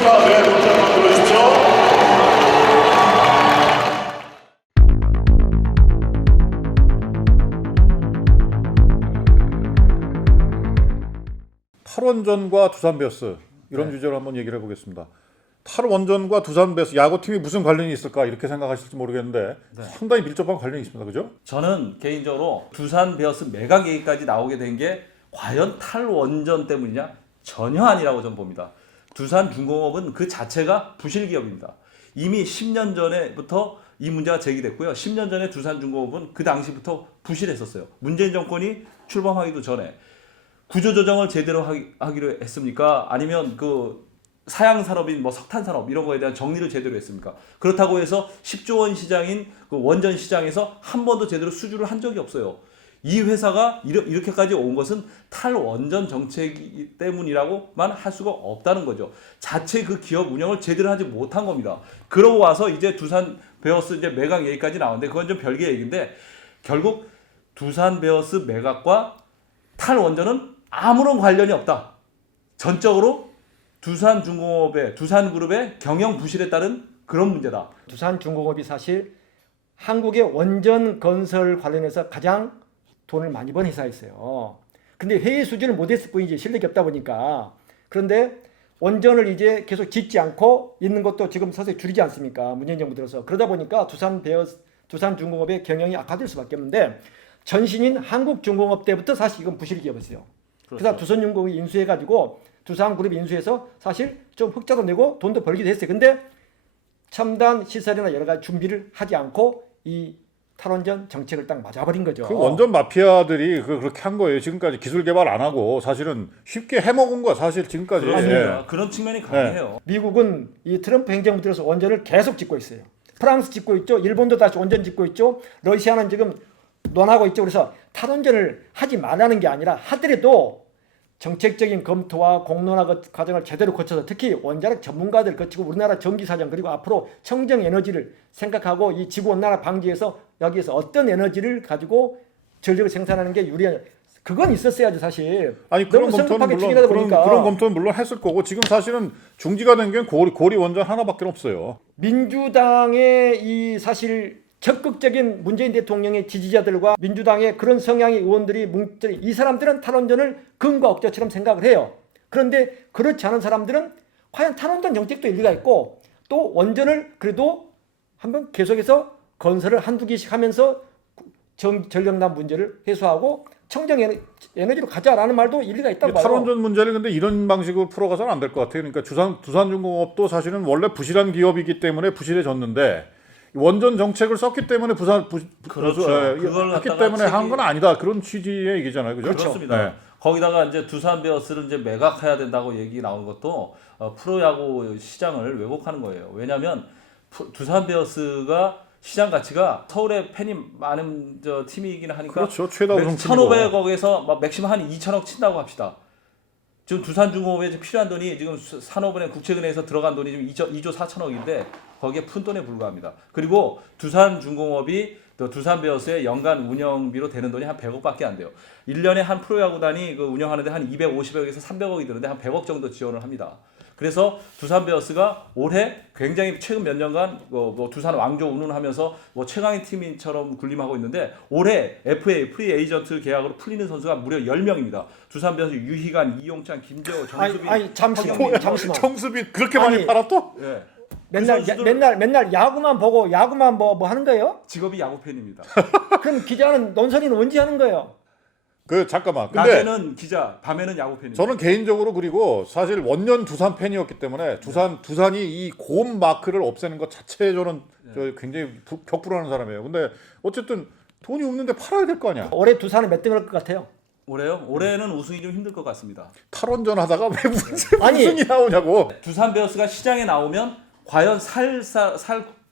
있습니다. 네, 문자 한번 들어주십시오. 탈원전과 두산 베어스 이런 네. 주제로 한번 얘기를 해보겠습니다. 탈원전과 두산 베어스 야구팀이 무슨 관련이 있을까 이렇게 생각하실지 모르겠는데 네. 상당히 밀접한 관련이 있습니다. 그죠? 저는 개인적으로 두산 베어스 매각 얘기까지 나오게 된 게 과연 탈원전 때문이냐? 전혀 아니라고 저는 봅니다. 두산중공업은 그 자체가 부실 기업입니다. 이미 10년 전에부터 이 문제가 제기됐고요. 10년 전에 두산중공업은 그 당시부터 부실했었어요. 문재인 정권이 출범하기도 전에 구조조정을 제대로 하기로 했습니까? 아니면 그 사양산업인 뭐 석탄산업 이런 거에 대한 정리를 제대로 했습니까? 그렇다고 해서 10조 원 시장인 그 원전 시장에서 한 번도 제대로 수주를 한 적이 없어요. 이 회사가 이렇게까지 온 것은 탈원전 정책 때문이라고만 할 수가 없다는 거죠. 자체 그 기업 운영을 제대로 하지 못한 겁니다. 그러고 와서 이제 두산 베어스 이제 매각 얘기까지 나오는데 그건 좀 별개 얘기인데 결국 두산 베어스 매각과 탈원전은 아무런 관련이 없다. 전적으로 두산중공업의 두산그룹의 경영 부실에 따른 그런 문제다. 두산중공업이 사실 한국의 원전 건설 관련해서 가장 돈을 많이 번 회사였어요. 근데 회의 수준을 못했을 뿐이지 실력이 없다 보니까. 그런데 원전을 이제 계속 짓지 않고 있는 것도 지금 서서히 줄이지 않습니까? 문재인 정부 들어서. 그러다 보니까 두산중공업의 경영이 악화될 수밖에 없는데 전신인 한국중공업 때부터 사실 이건 부실 기업이었어요. 그렇죠. 그래서 두산중공업이 인수해가지고 두산그룹이 인수해서 사실 좀 흑자도 내고 돈도 벌기도 했어요. 근데 첨단 시설이나 여러 가지 준비를 하지 않고 이 탈원전 정책을 딱 맞아버린 거죠. 그 원전 마피아들이 그렇게 한 거예요. 지금까지 기술 개발 안 하고 사실은 쉽게 해먹은 거야. 사실 지금까지. 그렇습니다. 그런 측면이 강해요. 미국은 이 트럼프 행정부 들어서 원전을 계속 짓고 있어요. 프랑스 짓고 있죠. 일본도 다시 원전 짓고 있죠. 러시아는 지금 논하고 있죠. 그래서 탈원전을 하지 말라는 게 아니라 하더라도 정책적인 검토와 공론화 과정을 제대로 거쳐서 특히 원자력 전문가들 거치고 우리나라 전기사정 그리고 앞으로 청정 에너지를 생각하고 이 지구온난화 방지에서 여기에서 어떤 에너지를 가지고 전력을 생산하는 게 유리한 그건 있었어야죠 사실. 아니 그런 검토는 물론 그런 검토는 물론 했을 거고 지금 사실은 중지가 된 게 고리 원전 하나밖에 없어요. 민주당의 이 사실 적극적인 문재인 대통령의 지지자들과 민주당의 그런 성향의 의원들이 이 사람들은 탈원전을 근과 억제처럼 생각을 해요. 그런데 그렇지 않은 사람들은 과연 탈원전 정책도 일리가 있고 또 원전을 그래도 한번 계속해서 건설을 한두 개씩 하면서 전력난 문제를 해소하고 청정 에너지로 가자라는 말도 일리가 있다고 봐요. 탈원전 문제를 근데 이런 방식으로 풀어가서는 안 될 것 같아요. 그러니까 두산중공업도 사실은 원래 부실한 기업이기 때문에 부실해졌는데 원전 정책을 썼기 때문에 그걸 했기 때문에 한 건 아니다. 그런 취지의 얘기잖아요. 그죠? 그렇습니다. 네. 거기다가 이제 두산 베어스를 이제 매각해야 된다고 얘기 나온 것도 프로야구 시장을 왜곡하는 거예요. 왜냐하면 두산 베어스가 시장 가치가 서울에 팬이 많은 팀이긴 하니까 그렇죠. 최다 우승 1,500억에서 막 맥시멈 한 2,000억 친다고 합시다. 지금 두산중공업에 필요한 돈이 지금 산업은행 국채은행에서 들어간 돈이 지금 2조 4천억인데 거기에 푼돈에 불과합니다. 그리고 두산중공업이 또 두산베어스의 연간 운영비로 되는 돈이 한 100억밖에 안 돼요. 1년에 한 프로야구단이 그 운영하는데 한 250억에서 300억이 드는데 한 100억 정도 지원을 합니다. 그래서 두산베어스가 올해 굉장히 최근 몇 년간 뭐 두산 왕조 운운하면서 뭐 최강의 팀처럼 군림하고 있는데 올해 FA 프리 에이전트 계약으로 풀리는 선수가 무려 10명입니다. 두산베어스 유희관, 이용찬, 김재호, 정수빈, 잠시만. 정수빈 그렇게 많이 팔아 또? 예. 맨날 야구만 보고 야구만 뭐 하는 거예요? 직업이 야구 팬입니다. 그럼 기자는 논설이는 언제 하는 거예요? 잠깐만. 근데 낮에는 기자, 밤에는 야구 팬입니다. 저는 개인적으로 그리고 사실 원년 두산 팬이었기 때문에 두산이 이 고음 마크를 없애는 것 자체에 저는 굉장히 격불하는 사람이에요. 근데 어쨌든 돈이 없는데 팔아야 될 거 아니야. 올해 두산은 몇 등 할 것 같아요? 올해요? 올해는 우승이 좀 힘들 것 같습니다. 탈원전 하다가 왜 우승이 나오냐고. 두산 베어스가 시장에 나오면 과연 살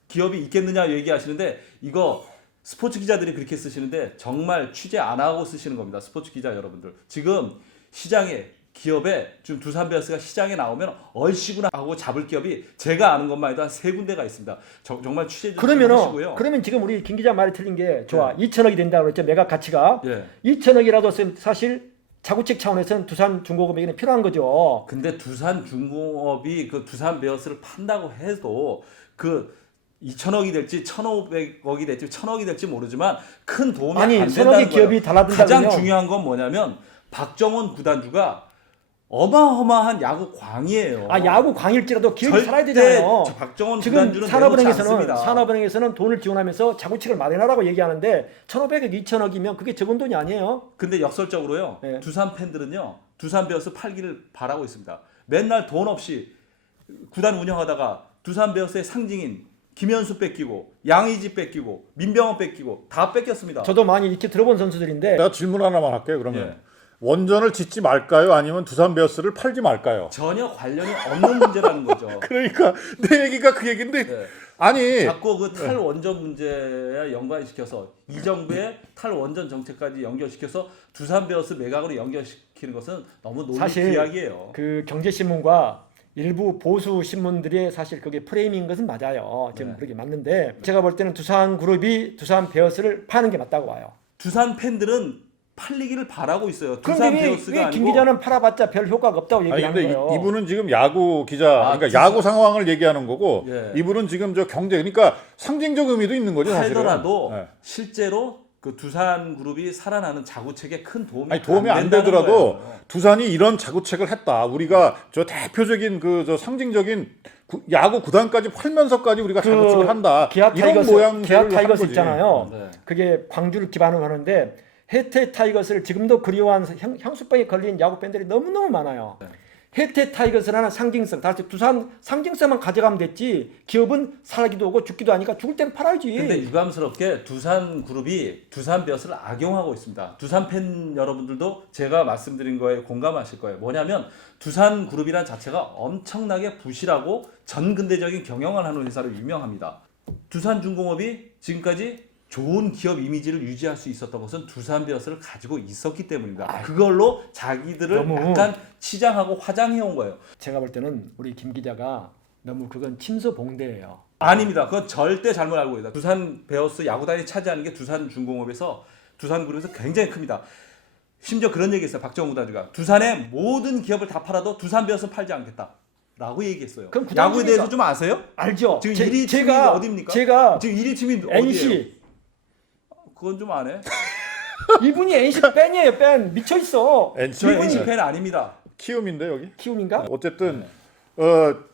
기업이 있겠느냐 얘기하시는데 이거 스포츠 기자들이 그렇게 쓰시는데 정말 취재 안 하고 쓰시는 겁니다. 스포츠 기자 여러분들. 지금 시장에 기업에 지금 두산 베어스가 시장에 나오면 얼씨구나 하고 잡을 기업이 제가 아는 것만 해도 한 3군데가 있습니다. 정말 취재 좀 하시고요. 그러면 지금 우리 김 기자 말이 틀린 게 좋아. 2천억이 된다고 그랬죠. 매각 가치가. 예. 2천억이라도 사실 자구책 차원에서는 두산중공업에게는 필요한 거죠. 근데 두산중공업이 그 두산 베어스를 판다고 해도 그 2천억이 될지 1,500억이 될지 1,000억이 될지 모르지만 큰 도움이 아니, 안 선억의 된다는 기업이 거예요. 달라든다면요. 가장 중요한 건 뭐냐면 박정원 구단주가 어마어마한 야구 광이에요. 야구 광일지라도 기업이 살아야 절대 되잖아요. 박정원 지금 구단주는 내놓지 않습니다. 산업은행에서는 돈을 지원하면서 자구책을 마련하라고 얘기하는데 1,500억, 2,000억이면 그게 적은 돈이 아니에요. 근데 역설적으로요. 네. 두산 팬들은요. 두산 베어스 팔기를 바라고 있습니다. 맨날 돈 없이 구단 운영하다가 두산 베어스의 상징인 김현수 뺏기고 양의지 뺏기고 민병헌 뺏기고 다 뺏겼습니다. 저도 많이 이렇게 들어본 선수들인데 내가 질문 하나만 할게요. 그러면 예. 원전을 짓지 말까요? 아니면 두산 베어스를 팔지 말까요? 전혀 관련이 없는 문제라는 거죠. 그러니까 내 얘기가 그 얘기인데 네. 아니 자꾸 그 탈원전 문제에 연관시켜서 이 정부의 탈원전 정책까지 연결시켜서 두산 베어스 매각으로 연결시키는 것은 너무 논리 사실 비약이에요. 그 경제신문과 일부 보수 신문들의 사실 그게 프레임인 것은 맞아요. 지금 네. 그렇게 맞는데 제가 볼 때는 두산그룹이 두산 베어스를 파는 게 맞다고 봐요. 두산 팬들은 팔리기를 바라고 있어요. 두산 그런데 베어스가 왜 김 아니고 기자는 팔아봤자 별 효과가 없다고 아니 얘기하는 근데 거예요. 이분은 지금 야구 기자 그러니까 두산- 야구 상황을 얘기하는 거고 예. 이분은 지금 저 경제 그러니까 상징적 의미도 있는 거죠 사실은. 팔더라도 네. 실제로 그 두산 그룹이 살아나는 자구책에 큰 도움이 아니 도움이 안 된다는 되더라도 거예요. 두산이 이런 자구책을 했다. 우리가 저 대표적인 그 저 상징적인 야구 구단까지 팔면서까지 우리가 자구책을 한다. 기아 이런 타이거스, 모양새를 기아 한 타이거스 거지. 있잖아요. 네. 그게 광주를 기반으로 하는데 해태 타이거스를 지금도 그리워하는 향수병에 걸린 야구 팬들이 너무너무 많아요. 네. 해태 타이거스라는 상징성, 다시 두산 상징성만 가져가면 됐지 기업은 살기도 하고 죽기도 하니까 죽을 때는 팔아야지. 근데 유감스럽게 두산 그룹이 두산 베어스를 악용하고 있습니다. 두산 팬 여러분들도 제가 말씀드린 거에 공감하실 거예요. 뭐냐면 두산 그룹이란 자체가 엄청나게 부실하고 전근대적인 경영을 하는 회사로 유명합니다. 두산중공업이 지금까지 좋은 기업 이미지를 유지할 수 있었던 것은 두산 베어스를 가지고 있었기 때문입니다. 그걸로 자기들을 너무- 약간 치장하고 화장해 온 거예요. 제가 볼 때는 우리 김 기자가 너무 그건 침소봉대예요. 아닙니다. 그건 절대 잘못 알고 있다. 두산 베어스 야구단이 차지하는 게 두산중공업에서 두산그룹에서 굉장히 큽니다. 심지어 그런 얘기했어요. 박정우 구단주가 두산의 모든 기업을 다 팔아도 두산 베어스 팔지 않겠다. 라고 얘기했어요. 그럼 구단 야구에 중이니까- 대해서 좀 아세요? 알죠? 지금 1위 팀이 어디입니까? 제가 지금 1위 팀이 어디예요? NC 그건 좀 안 해. 이분이 NC 팬이에요. 팬 미쳐 있어. 저 NC 팬 아닙니다. 키움인데 여기. 키움인가? 어쨌든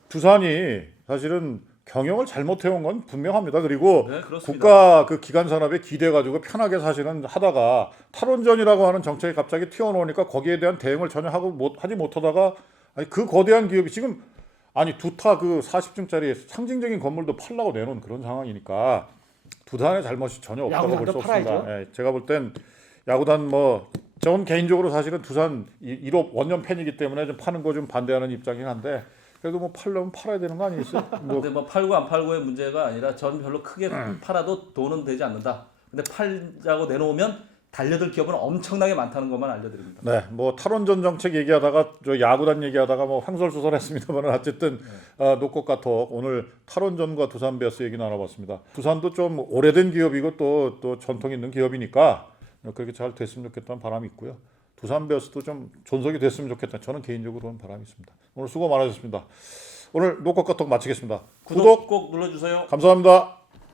두산이 사실은 경영을 잘못해온 건 분명합니다. 그리고 네, 그렇습니다. 국가 그 기관 산업에 기대가지고 편하게 사실은 하다가 탈원전이라고 하는 정책이 갑자기 튀어나오니까 거기에 대한 대응을 전혀 하지 못하다가 아니 그 거대한 기업이 지금 아니 두타 그 40층짜리 상징적인 건물도 팔라고 내놓은 그런 상황이니까 두산의 잘못이 전혀 없다고 볼 야구단도 수 없습니다. 팔아야죠. 예, 제가 볼 땐 야구단 전 개인적으로 사실은 두산 1호 원년 팬이기 때문에 좀 파는 거 좀 반대하는 입장이긴 한데 그래도 뭐 팔려면 팔아야 되는 거 아니겠어요? 근데 뭐 팔고 안 팔고의 문제가 아니라 전 별로 크게 팔아도 돈은 되지 않는다. 근데 팔자고 내놓으면 달려들 기업은 엄청나게 많다는 것만 알려드립니다. 네, 뭐 탈원전 정책 얘기하다가 저 야구단 얘기하다가 뭐 횡설수설했습니다만 어쨌든 노코카톡 오늘 탈원전과 두산 베어스 얘기 나눠봤습니다. 두산도 좀 오래된 기업이고 또 전통 있는 기업이니까 그렇게 잘 됐으면 좋겠다는 바람이 있고요. 두산 베어스도 좀 존속이 됐으면 좋겠다. 저는 개인적으로 그런 바람이 있습니다. 오늘 수고 많으셨습니다. 오늘 노코카톡 마치겠습니다. 구독 꼭 눌러주세요. 감사합니다.